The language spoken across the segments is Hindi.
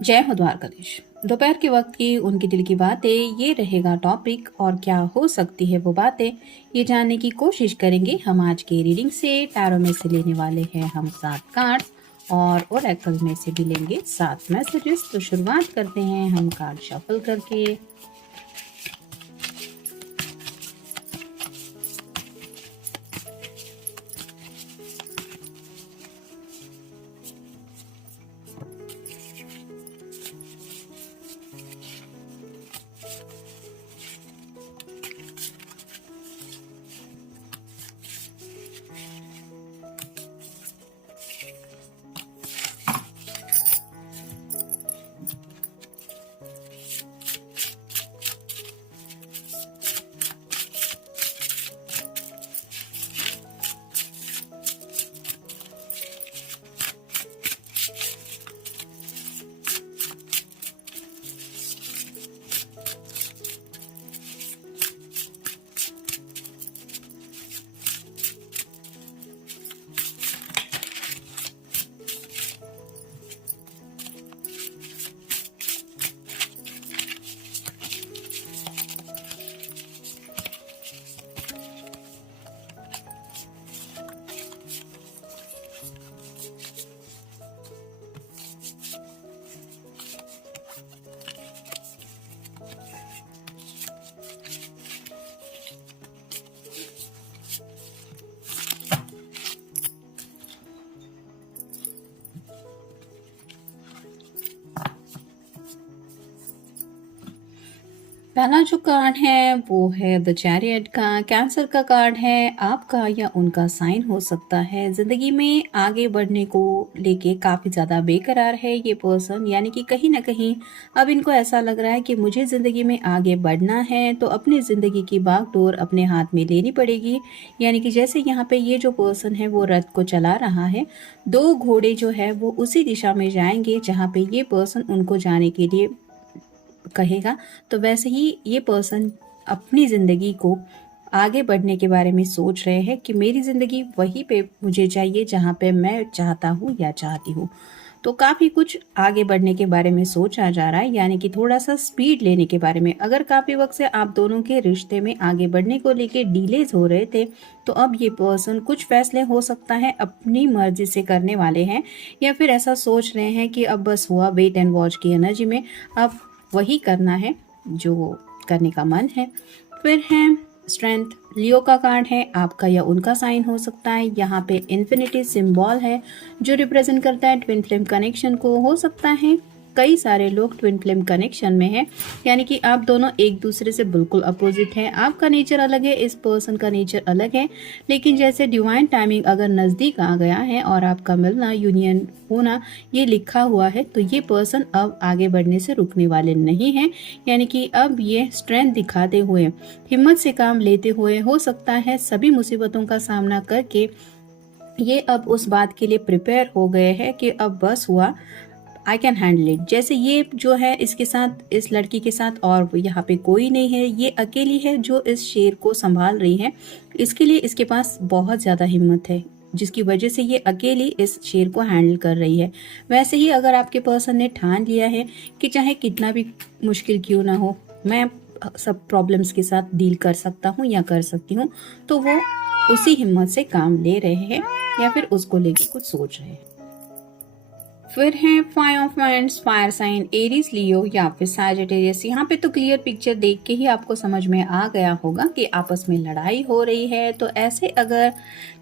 जय हो द्वारकाधीश। दोपहर के वक्त की उनकी दिल की बातें, ये रहेगा टॉपिक। और क्या हो सकती है वो बातें, ये जानने की कोशिश करेंगे हम आज के रीडिंग से। टैरो में से लेने वाले हैं हम 7 कार्ड्स और ओरेकल में से भी लेंगे 7 मैसेजेस। तो शुरुआत करते हैं हम कार्ड शफल करके। पहला जो कार्ड है वो है द चैरियट का। कैंसर का कार्ड है। आपका या उनका साइन हो सकता है। जिंदगी में आगे बढ़ने को लेके काफी ज्यादा बेकरार है ये पर्सन, यानी कि कहीं ना कहीं अब इनको ऐसा लग रहा है कि मुझे जिंदगी में आगे बढ़ना है तो अपनी जिंदगी की बागडोर अपने हाथ में लेनी पड़ेगी। यानी कि जैसे यहाँ पे ये जो पर्सन है वो रथ को चला रहा है, 2 घोड़े जो है वो उसी दिशा में जाएंगे जहाँ पे ये पर्सन उनको जाने के लिए कहेगा। तो वैसे ही ये पर्सन अपनी ज़िंदगी को आगे बढ़ने के बारे में सोच रहे हैं कि मेरी ज़िंदगी वहीं पे मुझे चाहिए जहाँ पे मैं चाहता हूँ या चाहती हूँ। तो काफ़ी कुछ आगे बढ़ने के बारे में सोचा जा रहा है, यानी कि थोड़ा सा स्पीड लेने के बारे में। अगर काफ़ी वक्त से आप दोनों के रिश्ते में आगे बढ़ने को लेके डिलेज हो रहे थे, तो अब ये पर्सन कुछ फैसले हो सकता है अपनी मर्जी से करने वाले हैं, या फिर ऐसा सोच रहे हैं कि अब बस हुआ वेट एंड वॉच की एनर्जी में, अब वही करना है जो करने का मन है। फिर है स्ट्रेंथ। लियो का कार्ड है। आपका या उनका साइन हो सकता है। यहाँ पे इन्फिनिटी सिंबल है जो रिप्रेजेंट करता है ट्विन फ्लेम कनेक्शन को। हो सकता है कई सारे लोग ट्विन फ्लेम कनेक्शन में हैं, यानी कि आप दोनों एक दूसरे से बिल्कुल अपोजिट हैं। आपका नेचर अलग है, इस पर्सन का नेचर अलग है, लेकिन जैसे डिवाइन टाइमिंग अगर नज़दीक आ गया है और आपका मिलना, यूनियन होना ये लिखा हुआ है, तो ये पर्सन अब आगे बढ़ने से रुकने वाले नहीं हैं। यानी कि अब ये स्ट्रेंथ दिखाते हुए, हिम्मत से काम लेते हुए, हो सकता है सभी मुसीबतों का सामना करके ये अब उस बात के लिए प्रिपेयर हो गए हैं कि अब बस हुआ, आई कैन हैंडल इट। जैसे ये जो है इसके साथ, इस लड़की के साथ और यहाँ पे कोई नहीं है, ये अकेली है जो इस शेर को संभाल रही है। इसके लिए इसके पास बहुत ज़्यादा हिम्मत है, जिसकी वजह से ये अकेली इस शेर को हैंडल कर रही है। वैसे ही अगर आपके पर्सन ने ठान लिया है कि चाहे कितना भी मुश्किल क्यों ना हो, मैं सब प्रॉब्लम्स के साथ डील कर सकता हूँ या कर सकती हूँ, तो वो उसी हिम्मत से काम ले रहे हैं या फिर उसको लेके कुछ सोच रहे हैं। फिर है 5 of wands, fire sign, Aries, Leo या फिर सैजिटेरियस। यहाँ पे तो क्लियर पिक्चर देख के ही आपको समझ में आ गया होगा कि आपस में लड़ाई हो रही है। तो ऐसे अगर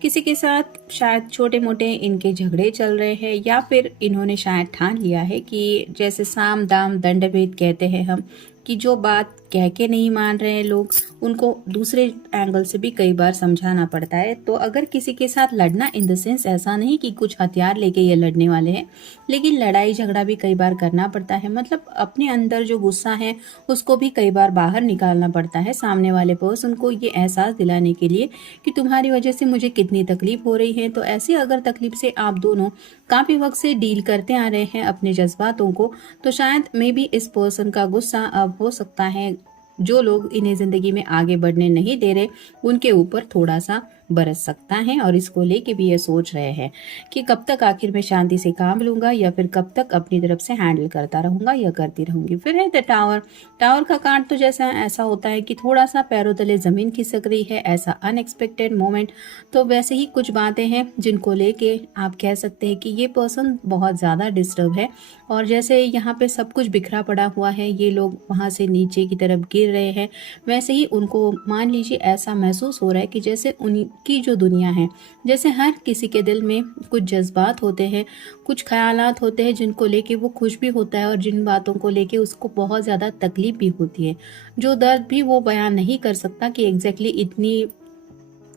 किसी के साथ शायद छोटे मोटे इनके झगड़े चल रहे हैं, या फिर इन्होंने शायद ठान लिया है कि जैसे साम दाम दंड भेद कहते हैं हम, कि जो बात कह के नहीं मान रहे हैं लोग, उनको दूसरे एंगल से भी कई बार समझाना पड़ता है। तो अगर किसी के साथ लड़ना, इन द सेंस ऐसा नहीं कि कुछ हथियार लेके ये लड़ने वाले हैं, लेकिन लड़ाई झगड़ा भी कई बार करना पड़ता है। मतलब अपने अंदर जो गुस्सा है उसको भी कई बार बाहर निकालना पड़ता है सामने वाले पर्सन को, ये एहसास दिलाने के लिए कि तुम्हारी वजह से मुझे कितनी तकलीफ हो रही है। तो ऐसी अगर तकलीफ से आप दोनों काफी वक्त से डील करते आ रहे हैं अपने जज्बातों को, तो शायद मे बी इस पर्सन का गुस्सा अब हो सकता है जो लोग इन्हें ज़िंदगी में आगे बढ़ने नहीं दे रहे उनके ऊपर थोड़ा सा बरस सकता है और इसको लेके भी ये सोच रहे हैं कि कब तक आखिर में शांति से काम लूंगा या फिर कब तक अपनी तरफ से हैंडल करता रहूंगा या करती रहूंगी। फिर है द टावर। टावर का कार्ड तो जैसा ऐसा होता है कि थोड़ा सा पैरों तले जमीन खिसक रही है, ऐसा अनएक्सपेक्टेड मोमेंट। तो वैसे ही कुछ बातें हैं जिनको लेके आप कह सकते हैं कि ये पर्सन बहुत ज़्यादा डिस्टर्ब है और जैसे यहाँ पे सब कुछ बिखरा पड़ा हुआ है, ये लोग वहाँ से नीचे की तरफ गिर रहे हैं, वैसे ही उनको मान लीजिए ऐसा महसूस हो रहा है कि जैसे उनकी जो दुनिया है, जैसे हर किसी के दिल में कुछ जज्बात होते हैं, कुछ ख्यालात होते हैं जिनको लेके वो खुश भी होता है और जिन बातों को लेके उसको बहुत ज़्यादा तकलीफ भी होती है, जो दर्द भी वो बयान नहीं कर सकता कि एग्जैक्टली इतनी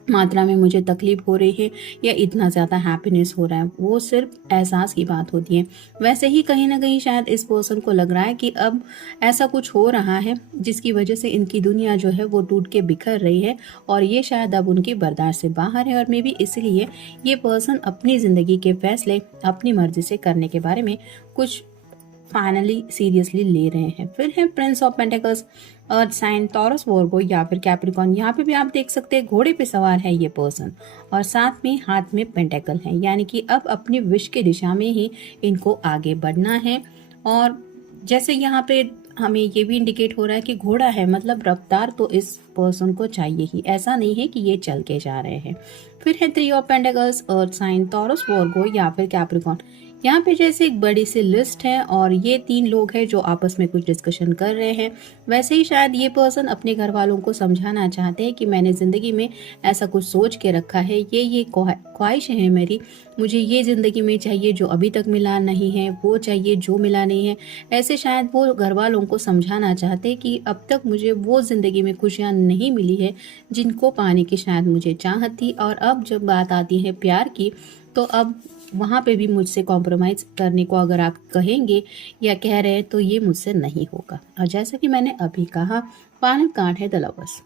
मात्रा में मुझे तकलीफ हो रही है या इतना ज़्यादा हैप्पीनेस हो रहा है, वो सिर्फ एहसास की बात होती है। वैसे ही कहीं ना कहीं शायद इस पर्सन को लग रहा है कि अब ऐसा कुछ हो रहा है जिसकी वजह से इनकी दुनिया जो है वो टूट के बिखर रही है और ये शायद अब उनकी बर्दाश्त से बाहर है और मे बी इसलिए ये पर्सन अपनी ज़िंदगी के फैसले अपनी मर्जी से करने के बारे में कुछ फाइनली सीरियसली ले रहे हैं। फिर है prince of pentacles, earth sign, Taurus, Virgo या फिर कैप्रिकॉन। यहाँ पे भी आप देख सकते हैं घोड़े पे सवार है ये पर्सन और साथ में हाथ में पेंटेकल है, यानी कि अब अपनी विश की दिशा में ही इनको आगे बढ़ना है। और जैसे यहाँ पे हमें ये भी इंडिकेट हो रहा है कि घोड़ा है मतलब रफ्तार तो इस पर्सन को चाहिए ही, ऐसा नहीं है कि ये चल के जा रहे हैं। फिर है three of pentacles, earth sign, Taurus, Virgo या फिर कैप्रिकॉन। यहाँ पे जैसे एक बड़ी सी लिस्ट है और ये तीन लोग हैं जो आपस में कुछ डिस्कशन कर रहे हैं। वैसे ही शायद ये पर्सन अपने घर वालों को समझाना चाहते हैं कि मैंने ज़िंदगी में ऐसा कुछ सोच के रखा है, ये ख्वाहिश है मेरी, मुझे ये ज़िंदगी में चाहिए जो अभी तक मिला नहीं है, वो चाहिए जो मिला नहीं है। ऐसे शायद वो घर वालों को समझाना चाहते हैं कि अब तक मुझे वो ज़िंदगी में खुशियाँ नहीं मिली है जिनको पाने की शायद मुझे चाहत थी, और अब जब बात आती है प्यार की तो अब वहाँ पे भी मुझसे कॉम्प्रोमाइज़ करने को अगर आप कहेंगे या कह रहे हैं तो ये मुझसे नहीं होगा। और जैसा कि मैंने अभी कहा, फाइनल कार्ड है द लवर्स।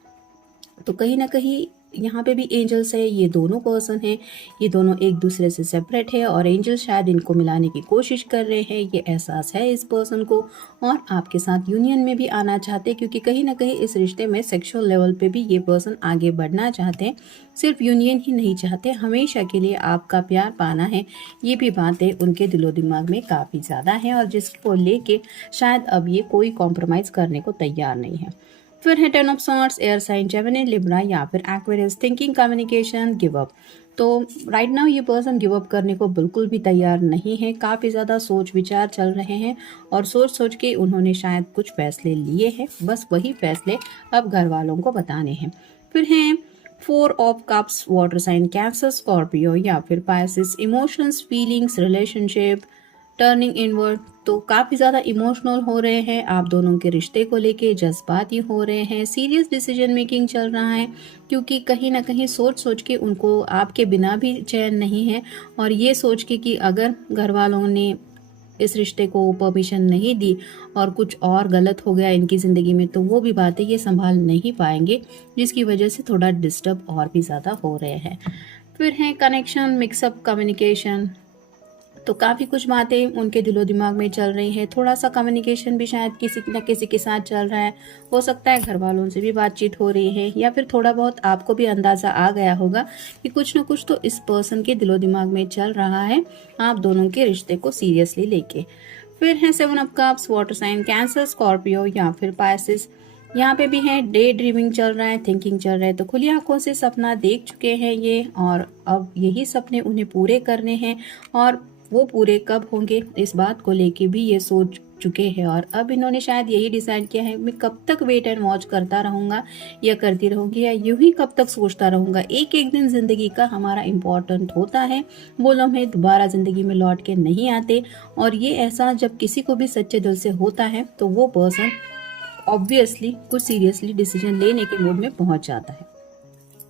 तो कहीं ना कहीं यहाँ पे भी एंजल्स है, ये दोनों पर्सन हैं, ये दोनों एक दूसरे से सेपरेट है और एंजल शायद इनको मिलाने की कोशिश कर रहे हैं, ये एहसास है इस पर्सन को और आपके साथ यूनियन में भी आना चाहते हैं, क्योंकि कहीं ना कहीं इस रिश्ते में सेक्सुअल लेवल पे भी ये पर्सन आगे बढ़ना चाहते हैं, सिर्फ यूनियन ही नहीं चाहते, हमेशा के लिए आपका प्यार पाना है। ये भी बातें उनके दिलो दिमाग में काफ़ी ज़्यादा है और जिसको लेके शायद अब ये कोई कॉम्प्रोमाइज़ करने को तैयार नहीं है। फिर है ten of swords, air sign, Gemini, Libra या फिर Aquarius, thinking, communication, give up. तो राइट नाउ ये पर्सन गिव अप करने को बिल्कुल भी तैयार नहीं है, काफ़ी ज़्यादा सोच विचार चल रहे हैं और सोच सोच के उन्होंने शायद कुछ फैसले लिए हैं, बस वही फैसले अब घर वालों को बताने हैं। फिर हैं four of cups, water sign, Cancer, Scorpio या फिर Pisces, emotions, feelings, relationship, turning inward. तो काफ़ी ज़्यादा इमोशनल हो रहे हैं आप दोनों के रिश्ते को लेके, जज्बाती हो रहे हैं, सीरियस डिसीजन मेकिंग चल रहा है, क्योंकि कहीं ना कहीं सोच सोच के उनको आपके बिना भी चैन नहीं है और ये सोच के कि अगर घर वालों ने इस रिश्ते को परमिशन नहीं दी और कुछ और गलत हो गया इनकी ज़िंदगी में तो वो भी बातें ये संभाल नहीं पाएंगे, जिसकी वजह से थोड़ा डिस्टर्ब और भी ज़्यादा हो रहे हैं। फिर है कनेक्शन, मिक्सअप, कम्युनिकेशन। तो काफ़ी कुछ बातें उनके दिलो दिमाग में चल रही है, थोड़ा सा कम्युनिकेशन भी शायद किसी न किसी के साथ चल रहा है, हो सकता है घर वालों से भी बातचीत हो रही है या फिर थोड़ा बहुत आपको भी अंदाज़ा आ गया होगा कि कुछ न कुछ तो इस पर्सन के दिलो दिमाग में चल रहा है आप दोनों के रिश्ते को सीरियसली लेके। फिर है seven of cups, water sign, Cancer, Scorpio या फिर पाइसेस। यहाँ पे भी है डे ड्रीमिंग चल रहा है, थिंकिंग चल रहा है, तो खुली आंखों से सपना देख चुके हैं ये और अब यही सपने उन्हें पूरे करने हैं और वो पूरे कब होंगे इस बात को लेके भी ये सोच चुके हैं और अब इन्होंने शायद यही डिसाइड किया है, मैं कब तक वेट एंड वॉच करता रहूँगा या करती रहूँगी या यूं ही कब तक सोचता रहूँगा। एक एक दिन ज़िंदगी का हमारा इम्पोर्टेंट होता है, वो लम्हे दोबारा ज़िंदगी में लौट के नहीं आते और ये एहसास जब किसी को भी सच्चे दिल से होता है तो वो पर्सन ऑब्वियसली कुछ सीरियसली डिसीजन लेने के मूड में पहुंच जाता है।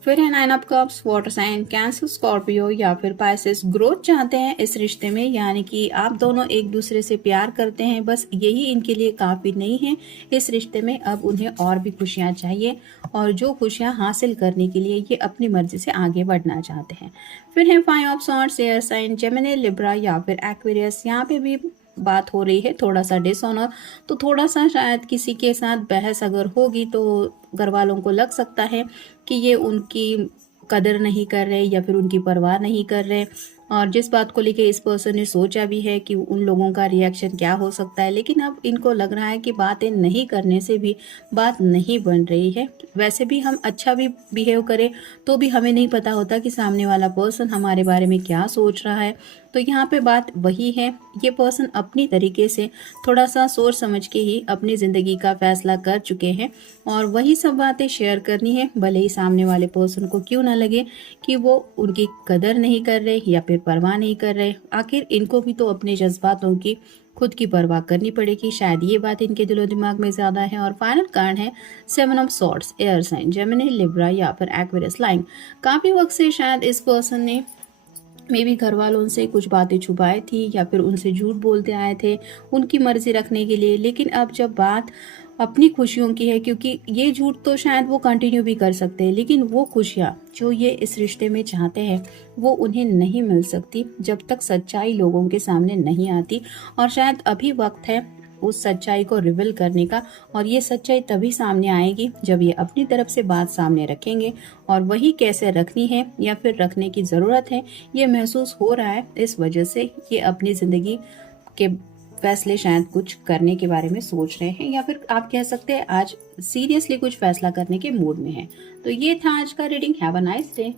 फिर है nine of cups, water sign, Cancer, Scorpio या फिर पाइसेस। ग्रोथ चाहते हैं इस रिश्ते में, यानी कि आप दोनों एक दूसरे से प्यार करते हैं, बस यही इनके लिए काफ़ी नहीं है इस रिश्ते में, अब उन्हें और भी खुशियाँ चाहिए और जो खुशियाँ हासिल करने के लिए ये अपनी मर्जी से आगे बढ़ना चाहते हैं। फिर है five of swords, air sign, Gemini, Libra या फिर एक्वेरियस। यहाँ पे भी बात हो रही है, थोड़ा सा डिसऑनर, तो थोड़ा सा शायद किसी के साथ बहस अगर होगी तो घर वालों को लग सकता है कि ये उनकी कदर नहीं कर रहे या फिर उनकी परवाह नहीं कर रहे। और जिस बात को लेके इस पर्सन ने सोचा भी है कि उन लोगों का रिएक्शन क्या हो सकता है, लेकिन अब इनको लग रहा है कि बातें नहीं करने से भी बात नहीं बन रही है। वैसे भी हम अच्छा भी बिहेव करें तो भी हमें नहीं पता होता कि सामने वाला पर्सन हमारे बारे में क्या सोच रहा है। तो यहाँ पे बात वही है, ये पर्सन अपनी तरीके से थोड़ा सा सोच समझ के ही अपनी ज़िंदगी का फैसला कर चुके हैं और वही सब बातें शेयर करनी है, भले ही सामने वाले पर्सन को क्यों ना लगे कि वो उनकी कदर नहीं कर रहे या फिर परवाह नहीं कर रहे। आखिर इनको भी तो अपने जज्बातों की खुद की परवाह करनी पड़ेगी, शायद ये बात इनके दिलो दिमाग में ज़्यादा है। और फाइनल कार्ड है 7 of swords, air sign, Gemini, Libra या फिर एक्वेरियस। लाइन, काफ़ी वक्त से शायद इस पर्सन ने मे बी घर वालों से कुछ बातें छुपाई थी या फिर उनसे झूठ बोलते आए थे उनकी मर्जी रखने के लिए, लेकिन अब जब बात अपनी खुशियों की है, क्योंकि ये झूठ तो शायद वो कंटिन्यू भी कर सकते हैं, लेकिन वो खुशियाँ जो ये इस रिश्ते में चाहते हैं वो उन्हें नहीं मिल सकती जब तक सच्चाई लोगों के सामने नहीं आती। और शायद अभी वक्त है उस सच्चाई को रिवील करने का, और ये सच्चाई तभी सामने आएगी जब ये अपनी तरफ से बात सामने रखेंगे और वही कैसे रखनी है या फिर रखने की ज़रूरत है ये महसूस हो रहा है। इस वजह से ये अपनी ज़िंदगी के फैसले शायद कुछ करने के बारे में सोच रहे हैं, या फिर आप कह सकते हैं आज सीरियसली कुछ फैसला करने के मूड में है। तो ये था आज का reading. Have a nice day.